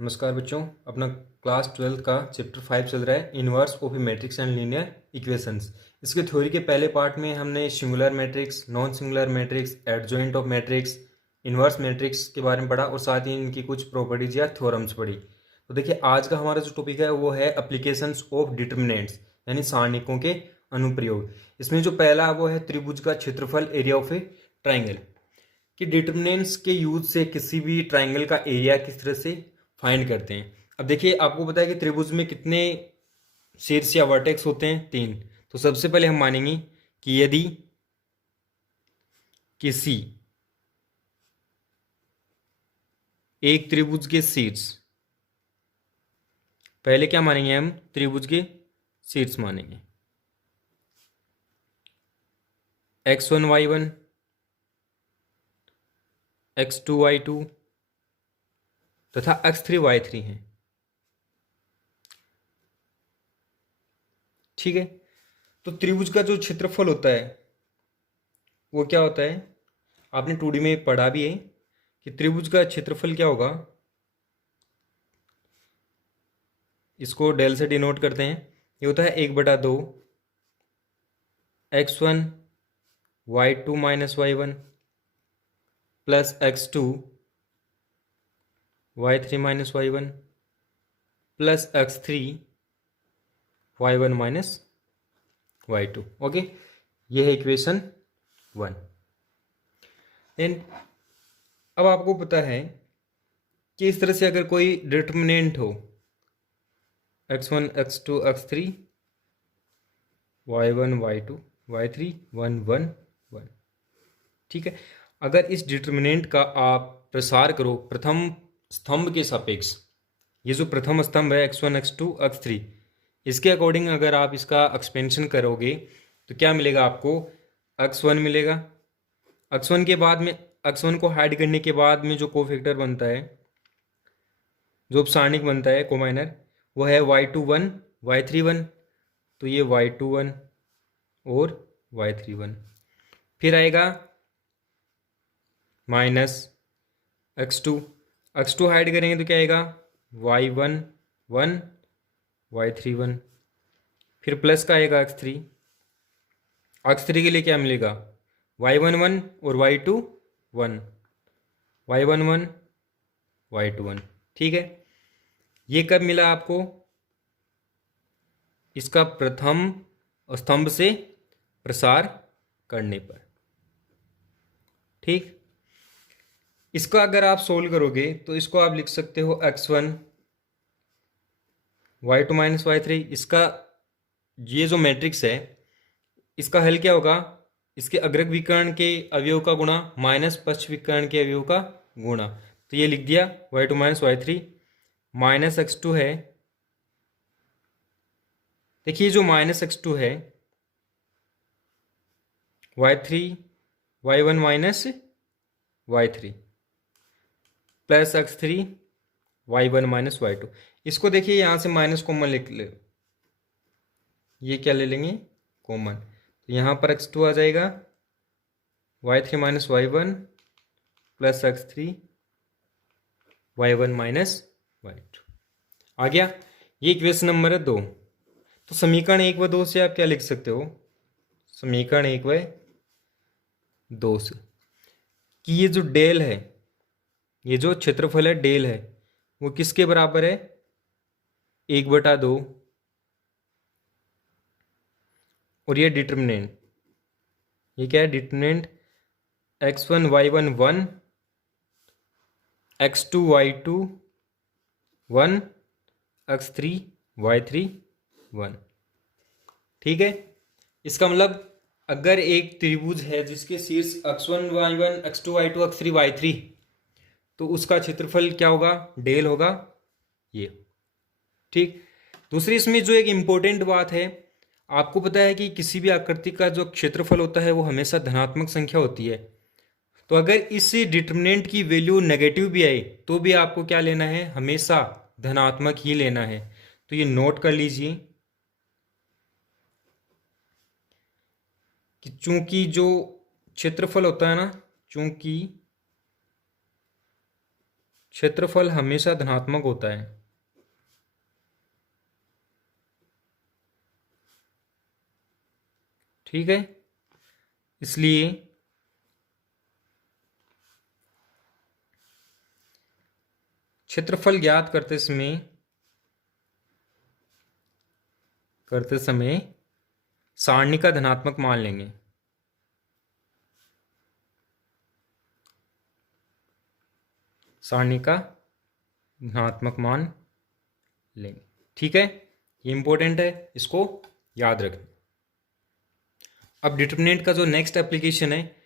नमस्कार बच्चों, अपना क्लास 12 का चैप्टर 5 चल रहा है inverse of A matrix and linear equations. इसके थ्योरी के पहले पार्ट में हमने singular matrix, non singular matrix, adjoint of matrix, inverse matrix के बारे में पढ़ा और साथ ही इनकी कुछ प्रॉपर्टीज या थ्योरम्स पढ़ी। तो देखिए, आज का हमारा जो टॉपिक है वो है एप्लीकेशंस ऑफ डिटर्मिनेंट्स यानी सारणिकों के अनुप्रयोग। इसमें जो पहला वो है त्रिभुज का क्षेत्रफल, एरिया ऑफ ए ट्राइंगल, कि डिटर्मिनेंट्स के यूज से किसी भी ट्राइंगल का एरिया किस तरह से फाइंड करते हैं। अब देखिए, आपको पता है कि त्रिभुज में कितने शीर्ष या वर्टेक्स होते हैं? 3। तो सबसे पहले हम मानेंगे कि यदि किसी एक त्रिभुज के शीर्ष, पहले क्या मानेंगे हम? त्रिभुज के शीर्ष मानेंगे x1 y1 x2 y2 तथा x3 y3 है। ठीक है, तो त्रिभुज का जो क्षेत्रफल होता है वो क्या होता है? आपने 2D में पढ़ा भी है कि त्रिभुज का क्षेत्रफल क्या होगा। इसको डेल से डिनोट करते हैं। ये होता है 1/2 x1 y2 minus y1 plus x2 y3 minus y1 plus x3 y1 minus y2। Okay, ये है इक्वेशन 1। देन अब आपको पता है कि इस तरह से अगर कोई डिटर्मिनेंट हो x1 x2 x3 y1 y2 y3 1 1 1, ठीक है, अगर इस डिटर्मिनेंट का आप प्रसार करो प्रथम स्तंभ के सापेक्ष, ये जो प्रथम स्तंभ है x1 x2 x3, इसके अकॉर्डिंग अगर आप इसका एक्सपेंशन करोगे तो क्या मिलेगा आपको? x1 मिलेगा। x1 के बाद में, x1 को हाइड करने के बाद में जो कोफैक्टर बनता है, जो सारणिक बनता है कोमाइनर, वो है y21 y31। तो ये y21 और y31। फिर आएगा माइनस x2 हाइड करेंगे तो क्या आएगा? y1 1 y31। फिर प्लस का आएगा x3 के लिए क्या मिलेगा? y1 1 और y2 1, y1 1 y2 1। ठीक है, ये कब मिला आपको? इसका प्रथम स्तंभ से प्रसार करने पर। ठीक, इसका अगर आप सोल्व करोगे तो इसको आप लिख सकते हो x1 y2 माइनस y3। इसका ये जो मैट्रिक्स है इसका हल क्या होगा? इसके अग्रक विकर्ण के अवयव का गुणा माइनस पश्च विकर्ण के अवयव का गुणा। तो ये लिख दिया y2 minus y3 minus x2 है। देखिए, जो माइनस x2 है y3 y1 minus y3 plus x3 y1 minus y2। इसको देखिए, यहाँ से माइनस कॉमन लिख ले, ये क्या ले लेंगे? कॉमन। तो यहाँ पर x2 आ जाएगा y3 minus y1 plus x3 y1 minus y2 आ गया। ये इक्वेशन नंबर है 2। तो समीकरण 1 व 2 से आप क्या लिख सकते हो? समीकरण 1 व 2 से कि ये जो डेल है, ये जो क्षेत्रफल है डेल है, वो किसके बराबर है? 1/2। और ये डिटर्मिनेंट, ये क्या है? Determinant x1 y1 1 x2 y2 1 x3 y3 1। ठीक है, इसका मतलब अगर एक त्रिभुज है जिसके शीर्ष x1 y1 x2 y2 x3 y3, तो उसका क्षेत्रफल क्या होगा? डेल होगा ये। ठीक, दूसरी इसमें जो एक इम्पोर्टेंट बात है, आपको पता है कि किसी भी आकृति का जो क्षेत्रफल होता है वो हमेशा धनात्मक संख्या होती है। तो अगर इस डिटर्मिनेंट की वैल्यू नेगेटिव भी आए तो भी आपको क्या लेना है? हमेशा धनात्मक ही लेना है। तो ये नोट कर लीजिए कि चूंकि जो क्षेत्रफल होता है ना, चूंकि क्षेत्रफल हमेशा धनात्मक होता है। ठीक है, इसलिए क्षेत्रफल ज्ञात करते समय सारणी का धनात्मक मान लेंगे। सारणी का धनात्मक मान लेंगे। ठीक है, ये इंपॉर्टेंट है, इसको याद रखें। अब डिटरमिनेंट का जो नेक्स्ट एप्लीकेशन है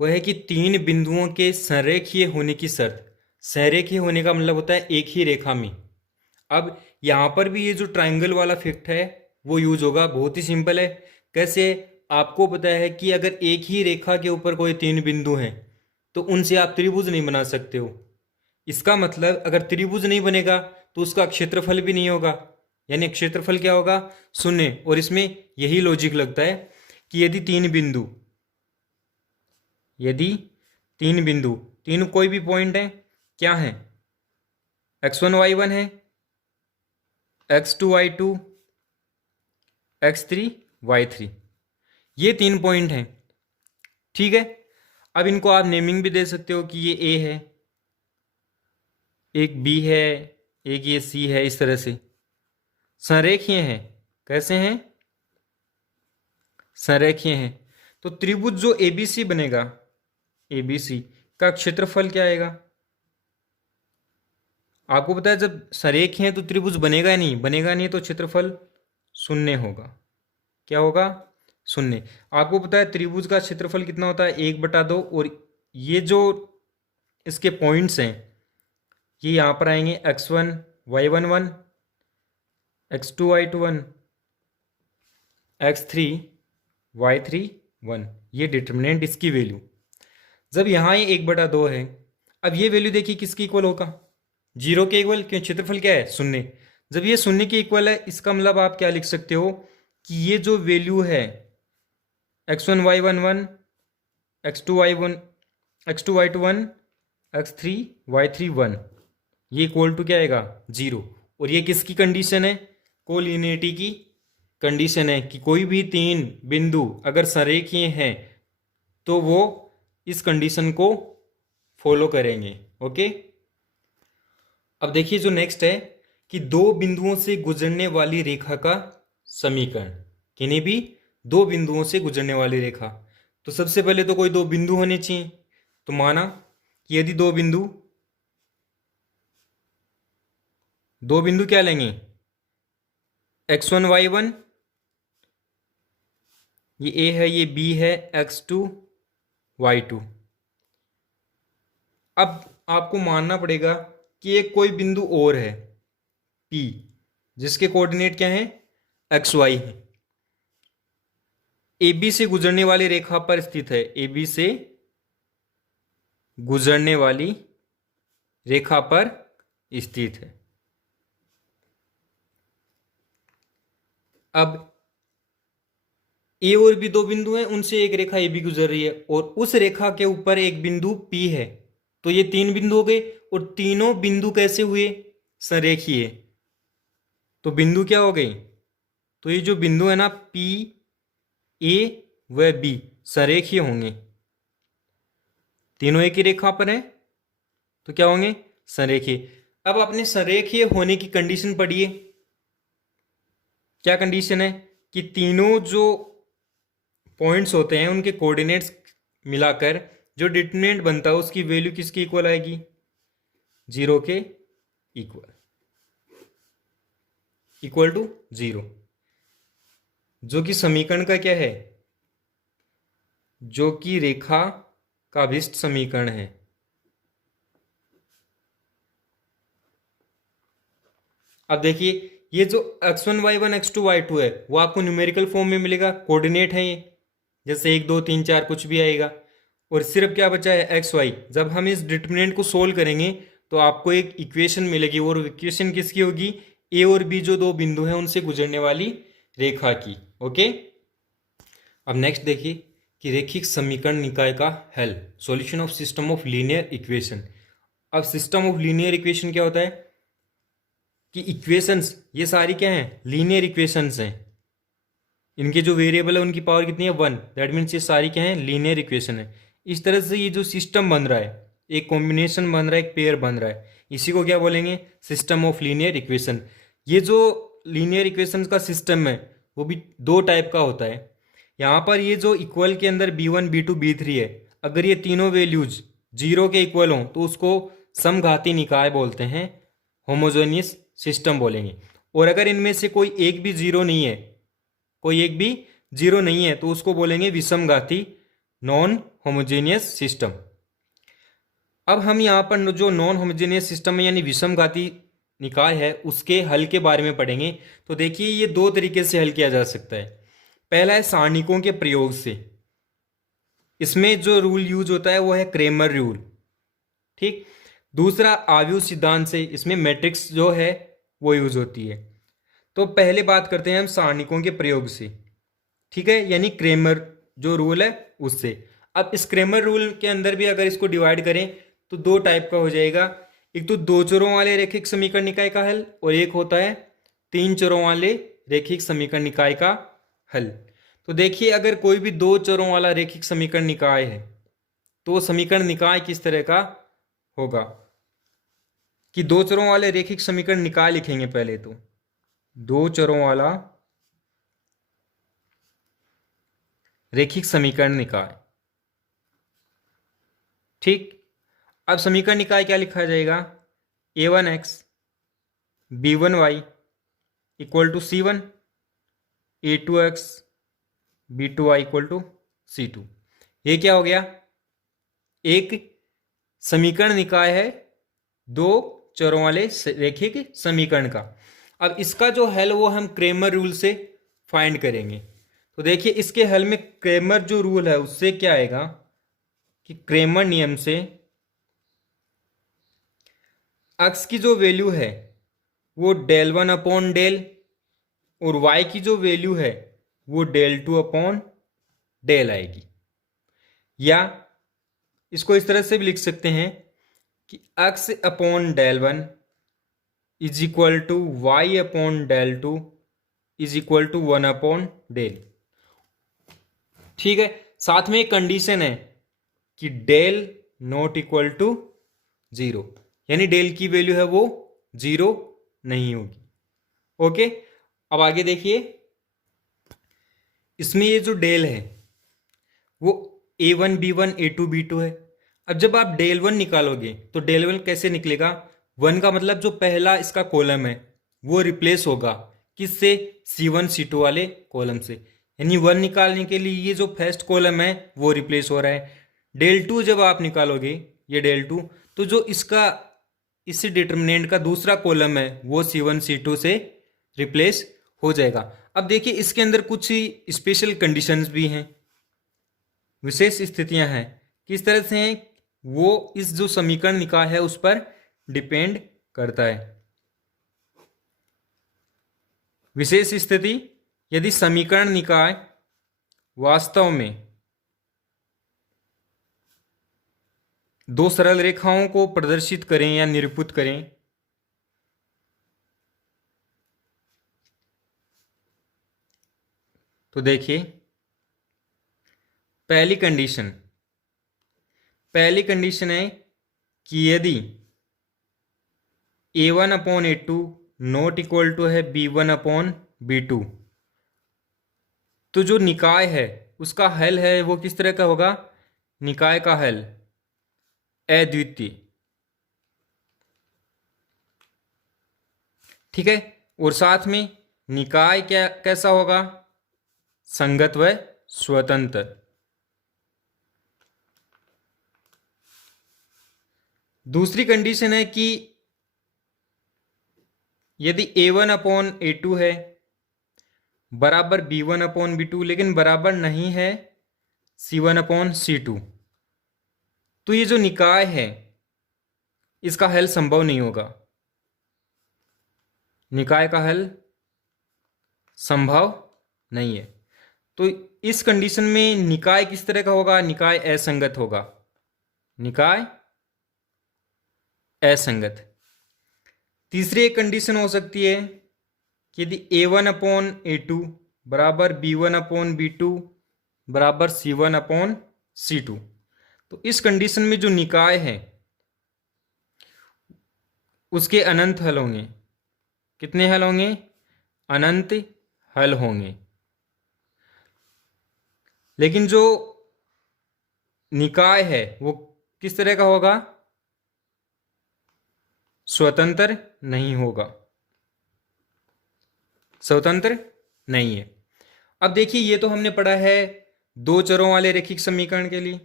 वह है कि तीन बिंदुओं के संरेखीय होने की शर्त। संरेखीय होने का मतलब होता है एक ही रेखा में। अब यहां पर भी ये जो ट्राइंगल वाला फिक्ट है वो यूज होगा। बहुत ही सिंपल है। कैसे? आपको पता है कि अगर एक ही रेखा के ऊपर कोई तीन बिंदु हैं तो उनसे आप त्रिभुज नहीं बना सकते हो। इसका मतलब अगर त्रिभुज नहीं बनेगा तो उसका क्षेत्रफल भी नहीं होगा, यानी क्षेत्रफल क्या होगा? शून्य। और इसमें यही लॉजिक लगता है कि यदि तीन कोई भी पॉइंट है, क्या है? x1 y1 है, x2 y2, x3 y3, ये तीन पॉइंट हैं। ठीक है, अब इनको आप नेमिंग भी दे सकते हो कि ये a है, एक b है, एक ये c है। इस तरह से संरेखीय हैं। कैसे हैं? संरेखीय हैं। तो त्रिभुज जो ABC बनेगा, ABC का क्षेत्रफल क्या आएगा? आपको पता है जब संरेखीय है तो त्रिभुज बनेगा नहीं तो क्षेत्रफल शून्य होगा। क्या होगा? शून्य। आपको पता है त्रिभुज का क्षेत्रफल कितना होता है? 1/2। और ये जो इसके पॉइंट्स हैं ये यहां पर आएंगे x1 y11, x2 y21, x3 y31। ये डिटरमिनेंट, इसकी वैल्यू जब यहां ये 1/2 है, अब ये वैल्यू देखिए किसकी इक्वल होगा? 0 के इक्वल। क्यों? क्षेत्रफल क्या है? शून्य। जब ये शून्य के इक्वल है इसका मतलब आप क्या लिख सकते हो कि ये जो वैल्यू है x1 y11, x2 y1, x2 y21, x3 y31, ये इक्वल टू क्या आएगा? 0। और ये किसकी कंडीशन है? कोलिनियरिटी की कंडीशन है कि कोई भी तीन बिंदु अगर संरेखीय हैं तो वो इस कंडीशन को फॉलो करेंगे। ओके, अब देखिए जो नेक्स्ट है कि दो बिंदुओं से गुजरने वाली रेखा का समीकरण। किन्हीं भी दो बिंदुओं से गुजरने वाली रेखा। तो सबसे पहले तो कोई दो बिंदु होने चाहिए। तो माना कि यदि दो बिंदु क्या लेंगे? x1 y1, ये a है, ये b है, x2 y2। अब आपको मानना पड़ेगा कि एक कोई बिंदु और है p, जिसके कोऑर्डिनेट क्या हैं? x y है। AB से गुजरने वाली रेखा पर स्थित है। AB से गुजरने वाली रेखा पर स्थित है। अब A और B दो बिंदु हैं, उनसे एक रेखा AB गुजर रही है और उस रेखा के ऊपर एक बिंदु P है। तो ये तीन बिंदु हो गए और तीनों बिंदु कैसे हुए? संरेखीय। तो बिंदु क्या हो गए? तो ये जो बिंदु है ना P, A व B संरेखीय होंगे। तीनों एक ही रेखा पर हैं तो क्या होंगे? संरेखीय। अब अपने संरेखीय होने की कंडीशन पढ़िए। क्या कंडीशन है? कि तीनों जो पॉइंट्स होते हैं उनके कोऑर्डिनेट्स मिलाकर जो डिटरमिनेंट बनता है उसकी वैल्यू किसकी इक्वल आएगी? 0 के इक्वल टू 0, जो कि समीकरण का क्या है? जो कि रेखा का अभिष्ट समीकरण है। अब देखिए ये जो x1 y1 x2 y2 है वो आपको न्यूमेरिकल फॉर्म में मिलेगा। कोऑर्डिनेट है ये, जैसे 1 2 3 4 कुछ भी आएगा। और सिर्फ क्या बचा है? X y. जब हम इस डिटरमिनेंट को सोल्व करेंगे तो आपको एक इक्वेशन मिलेगी और इक्वेशन किसकी होगी? ए और बी जो दो बिंदु हैं उनसे गुजरने वाली रेखा की। ओके, अब नेक्स्ट देखिए कि रेखिक समीकरण निकाय का हल, solution of system of linear equation. अब सिस्टम ऑफ लीनियर इक्वेशन क्या होता है कि इक्वेशंस ये सारी क्या हैं, लीनियर इक्वेशंस हैं। इनके जो वेरिएबल है उनकी पावर कितनी है, 1। दैट मीन्स ये सारी क्या है, लीनियर इक्वेशन है। इस तरह से ये जो सिस्टम बन रहा है, एक कॉम्बिनेशन बन रहा है, एक पेयर बन रहा है, इसी को क्या बोलेंगे, सिस्टम ऑफ लीनियर इक्वेशन। ये जो लीनियर इक्वेशन का सिस्टम है वो भी दो टाइप का होता है। यहाँ पर ये जो इक्वल के अंदर b1 b2 b3 है, अगर ये तीनों वैल्यूज जीरो के इक्वल हों तो उसको समघाती निकाय बोलते हैं, होमोजेनियस सिस्टम बोलेंगे। और अगर इनमें से कोई एक भी जीरो नहीं है, कोई एक भी जीरो नहीं है, तो उसको बोलेंगे विषमघाती, नॉन होमोजेनियस सिस्टम। अब हम यहाँ पर जो नॉन होमोजेनियस सिस्टम है यानी विषमघाती निकाय है उसके हल के बारे में पढ़ेंगे। तो देखिए ये दो तरीके से हल किया जा सकता है। पहला है सारणिकों के प्रयोग से। इसमें जो रूल यूज होता है वो है क्रेमर रूल, ठीक। दूसरा आव्यूह सिद्धांत से, इसमें मैट्रिक्स जो है वो यूज होती है। तो पहले बात करते हैं हम सारणिकों के प्रयोग से, ठीक है, यानी क्रेमर जो रूल है उससे। अब इस क्रेमर रूल के अंदर भी अगर इसको डिवाइड करें तो दो टाइप का हो जाएगा। एक तो दो चरों वाले रैखिक समीकरण निकाय का हल, और एक होता है तीन चरों वाले रैखिक समीकरण निकाय का हल। तो देखिए अगर कोई भी दो चरों वाला रैखिक समीकरण निकाय है तो समीकरण निकाय किस तरह का होगा कि दो चरों वाले रैखिक समीकरण निकाय लिखेंगे। पहले तो दो चरों वाला रैखिक समीकरण निकाय, ठीक। अब समीकरण निकाय क्या लिखा जाएगा, a1x b1y equal to c1, a2x b2y equal to c2। ये क्या हो गया, एक समीकरण निकाय है दो चरों वाले रैखिक समीकरण का। अब इसका जो हल वो हम क्रेमर रूल से फाइंड करेंगे। तो देखिए इसके हल में क्रेमर जो रूल है उससे क्या आएगा कि क्रेमर नियम से x की जो वैल्यू है वो डेल वन अपॉन डेल, और y की जो वैल्यू है वो डेल टू अपॉन डेल आएगी। या इसको इस तरह से भी लिख सकते हैं कि x upon del one is equal to y upon del two is equal to one upon del, ठीक है। साथ में एक कंडीशन है कि del not equal to zero, यानी डेल की वैल्यू है वो जीरो नहीं होगी। ओके, अब आगे देखिए, इसमें ये जो डेल है वो a1 b1 a2 b2 है। अब जब आप डेल वन निकालोगे तो डेल वन कैसे निकलेगा, वन का मतलब जो पहला इसका कॉलम है वो रिप्लेस होगा किससे, c1 c2 वाले कॉलम से, यानी वन निकालने के लिए ये जो फर्स्ट कॉलम है वो रिप्लेस हो रहा है। डेल टू जब आप निकालोगे ये डेल टू, तो जो इसका इसी डिटर्मिनेंट का दूसरा कॉलम है वो c1 c2 से रिप्लेस हो जाएगा। अब देखिए इसके अंदर कुछ ही स्पेशल कंडीशंस भी हैं, विशेष स्थितियां हैं। किस तरह से हैं वो इस जो समीकरण निकाय है उस पर डिपेंड करता है। विशेष स्थिति, यदि समीकरण निकाय वास्तव में दो सरल रेखाओं को प्रदर्शित करें या निरूपित करें, तो देखिए पहली कंडीशन है कि यदि a1 upon a2 not equal to है b1 अपॉन b2, तो जो निकाय है उसका हल है वो किस तरह का होगा, निकाय का हल अद्वितीय, ठीक है। और साथ में निकाय क्या कैसा होगा, संगत व स्वतंत्र। दूसरी कंडीशन है कि यदि a1 अपॉन a2 है बराबर b1 अपॉन b2 लेकिन बराबर नहीं है c1 अपॉन c2, तो ये जो निकाय है इसका हल संभव नहीं होगा, निकाय का हल संभव नहीं है। तो इस कंडीशन में निकाय किस तरह का होगा, निकाय असंगत होगा, निकाय असंगत। तीसरी एक कंडीशन हो सकती है कि यदि A1/A2 बराबर B1/B2 बराबर C1/C2, तो इस कंडीशन में जो निकाय है उसके अनंत हल होंगे। कितने हल होंगे? अनंत हल होंगे। लेकिन जो निकाय है वो किस तरह का होगा? स्वतंत्र नहीं होगा, स्वतंत्र नहीं है। अब देखिए, ये तो हमने पढ़ा है दो चरों वाले रैखिक समीकरण के लिए।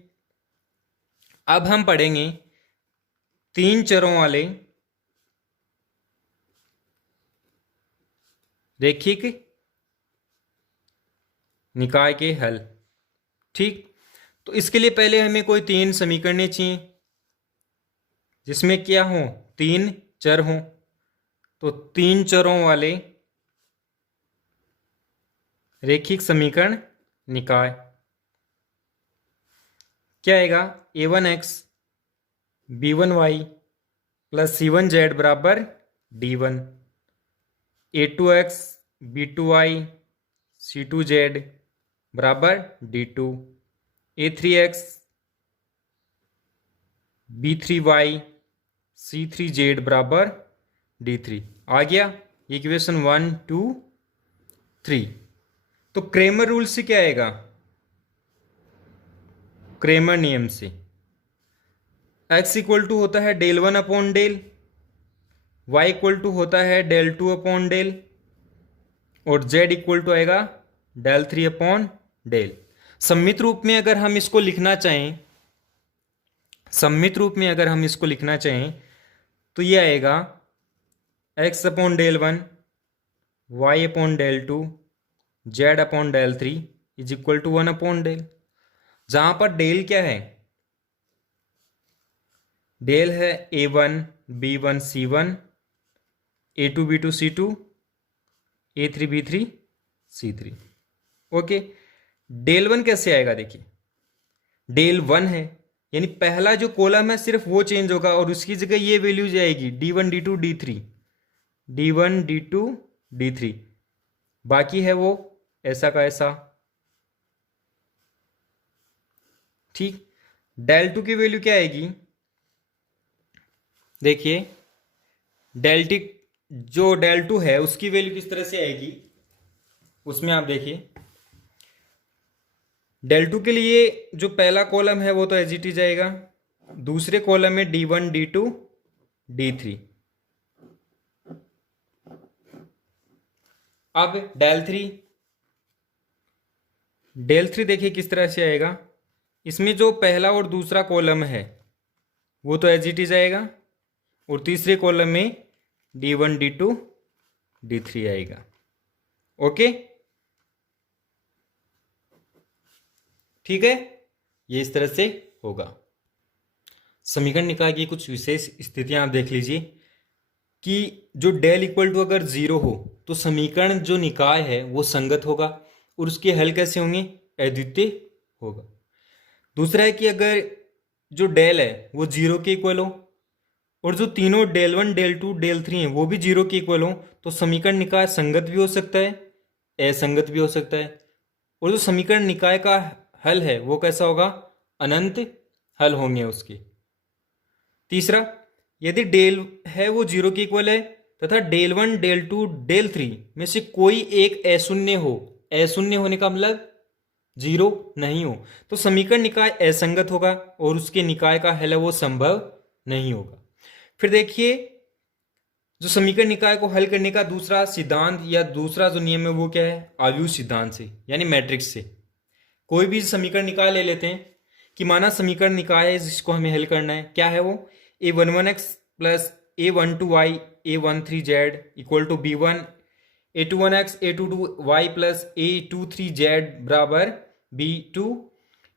अब हम पढ़ेंगे तीन चरों वाले रैखिक निकाय के हल। ठीक, तो इसके लिए पहले हमें कोई तीन समीकरण चाहिए जिसमें क्या हो? तीन चर हो। तो तीन चरों वाले रैखिक समीकरण निकाय क्या आएगा? A1x B1y प्लस C1z बराबर D1, A2x B2y C2z बराबर D2, A3x B3y C3z बराबर D3। आ गया इक्वेशन 1 2 3। तो क्रेमर रूल से क्या आएगा? क्रेमर नियम से x इक्वल टू होता है del 1 upon del, y equal to होता है del 2 अपॉन डेल, और z इक्वल टू आएगा del 3 अपॉन डेल। सम्मित रूप में अगर हम इसको लिखना चाहें, सम्मित रूप में अगर हम इसको लिखना चाहें तो ये आएगा x upon del 1 y upon del 2 z upon del 3 is equal to 1 upon del. जहां पर डेल क्या है? डेल है A1 B1 C1, A2 B2 C2, A3 B3 C3। Okay, del 1 कैसे आएगा? देखिए, डेल 1 है यानी पहला जो कॉलम है सिर्फ वो चेंज होगा और उसकी जगह ये वैल्यू जाएगी D1 D2 D3, D1 D2 D3। बाकी है वो ऐसा का ऐसा। ठीक, डेल 2 की वैल्यू क्या आएगी? देखिए, डेल्टी जो डेल 2 है उसकी वैल्यू किस तरह से आएगी? उसमें आप देखिए, डेल 2 के लिए जो पहला कॉलम है वो तो एज इट इज जाएगा, दूसरे कॉलम में D1 D2 D3। अब डेल 3 देखिए किस तरह से आएगा। इसमें जो पहला और दूसरा कॉलम है वो तो एज इट इज आएगा, और तीसरे कॉलम में D1 D2 D3 आएगा। ओके, ठीक है, ये इस तरह से होगा। समीकरण निकाय की कुछ विशेष स्थितियां आप देख लीजिए कि जो डेल इक्वल टू अगर 0 हो तो समीकरण जो निकाय है वो संगत होगा, और उसके हल कैसे होंगे? अद्वितीय होगा। दूसरा है कि अगर जो डेल है वो 0 के इक्वल हो और जो तीनों डेल 1 डेल 2 डेल 3 हैं वो भी 0 के इक्वल हो, तो समीकरण निकाय संगत भी हो सकता है, असंगत भी हो सकता है। और जो समीकरण निकाय का हल है वो कैसा होगा? अनंत हल होंगे उसके। तीसरा, यदि डेल है वो 0 के इक्वल है तथा डेल 1 डेल 2 डेल 3 में से कोई एक अशून्य हो, अशून्य होने का मतलब 0 नहीं हो, तो समीकरण निकाय असंगत होगा और उसके निकाय का हल है वो संभव नहीं होगा। फिर देखिए, जो समीकरण निकाय को हल करने का दूसरा सिद्धांत या दूसरा जो नियम है वो क्या है? आव्यूह सिद्धांत से, यानी मैट्रिक्स से। कोई भी समीकरण निकाय ले लेते हैं कि माना समीकरण निकाय है जिसको हमें हल करना है। क्या है वो? A11x plus A12y A13z equal to B1, A21x A22y plus A23z बराबर B2,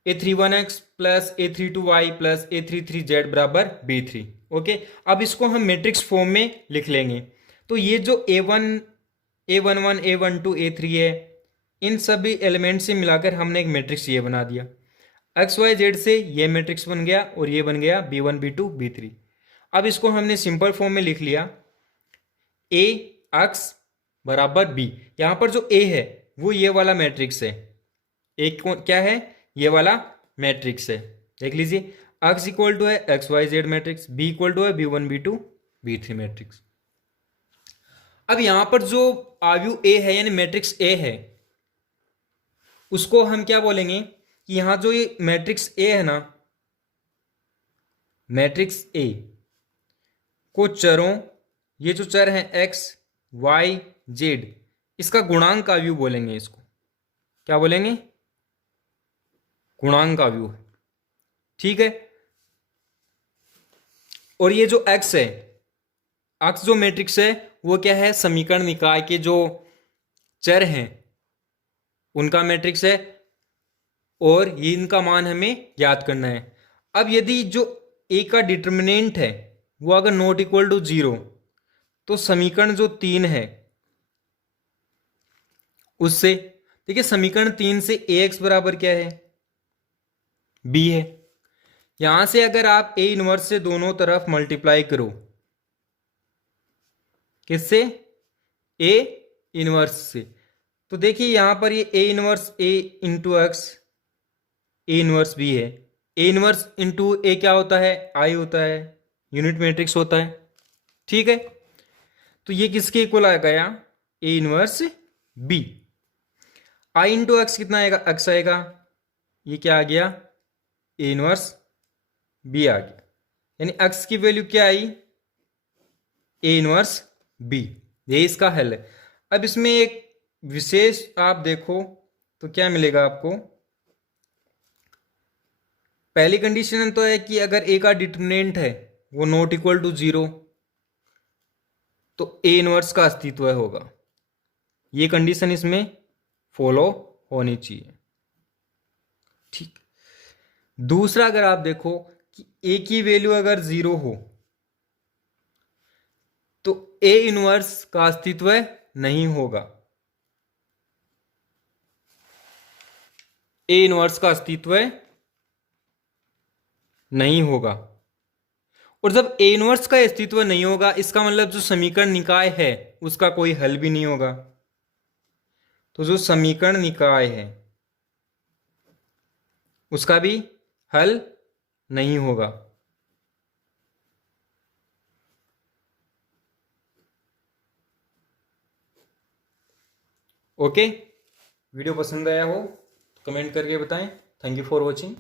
A31x plus A32y plus A33z बराबर B3। ओके, अब इसको हम मैट्रिक्स फॉर्म में लिख लेंगे। तो ये जो A1 A11 A12 A3 है, इन सभी एलिमेंट से मिलाकर हमने एक मैट्रिक्स ये बना दिया। XYZ से ये मैट्रिक्स बन गया और ये बन गया B1 B2 B3। अब इसको हमने सिंपल फॉर्म में लिख लिया, ए एक्स बराबर बी। यहां पर जो ए है वो ये वाला मैट्रिक्स है, एक क्या है, ये वाला मैट्रिक्स है। देख लीजिए, एक्स इक्वल टू है x y z matrix, B equal to है बी1 बी2 बी3 मैट्रिक्स। अब यहां पर जो आव्यूह ए है यानी मैट्रिक्स ए है, उसको हम क्या बोलेंगे कि यहां जो ये मैट्रिक्स ए है ना, मैट्रिक्स ए को चरों, ये जो चर हैं एक्स वाई जेड, इसका गुणांक आव्यूह बोलेंगे। इसको क्या बोलेंगे, गुणांक आव्यूह। ठीक है। और ये जो एक्स है, एक्स जो मैट्रिक्स है वो क्या है, समीकरण निकाय के जो चर हैं उनका मैट्रिक्स है, और ये इनका मान हमें ज्ञात करना है। अब यदि जो ए का डिटर्मिनेंट है वो अगर नॉट इक्वल टू 0, तो समीकरण जो 3 है उससे, देखिए समीकरण 3 से ए एक्स बराबर क्या है, बी है। यहां से अगर आप ए इनवर्स से दोनों तरफ मल्टीप्लाई करो, किससे, ए इनवर्स से, तो देखिए यहां पर ये A inverse A into x, A inverse B है। ए इनवर्स इंटू ए क्या होता है, आई होता है, यूनिट मैट्रिक्स होता है। ठीक है। तो ये किसके इक्वल आ गया, A inverse B. I into x कितना आएगा, एक्स आएगा, ये क्या आ गया, ए इनवर्स बी आ गया, यानी एक्स की वैल्यू क्या आई, ए इनवर्स बी। ये इसका हल है। अब इसमें एक विशेष आप देखो तो क्या मिलेगा आपको, पहली कंडीशन तो है कि अगर ए का डिटर्मिनेंट है वो नॉट इक्वल टू 0, तो ए इनवर्स का अस्तित्व होगा। ये कंडीशन इसमें फॉलो होनी चाहिए। ठीक। दूसरा, अगर आप देखो कि ए की वैल्यू अगर 0 हो तो ए इनवर्स का अस्तित्व नहीं होगा, ए इनवर्स का अस्तित्व नहीं होगा। और जब ए इनवर्स का अस्तित्व नहीं होगा, इसका मतलब जो समीकरण निकाय है उसका कोई हल भी नहीं होगा। तो जो समीकरण निकाय है उसका भी हल नहीं होगा। ओके। वीडियो पसंद आया हो तो कमेंट करके बताएं। Thank you for watching.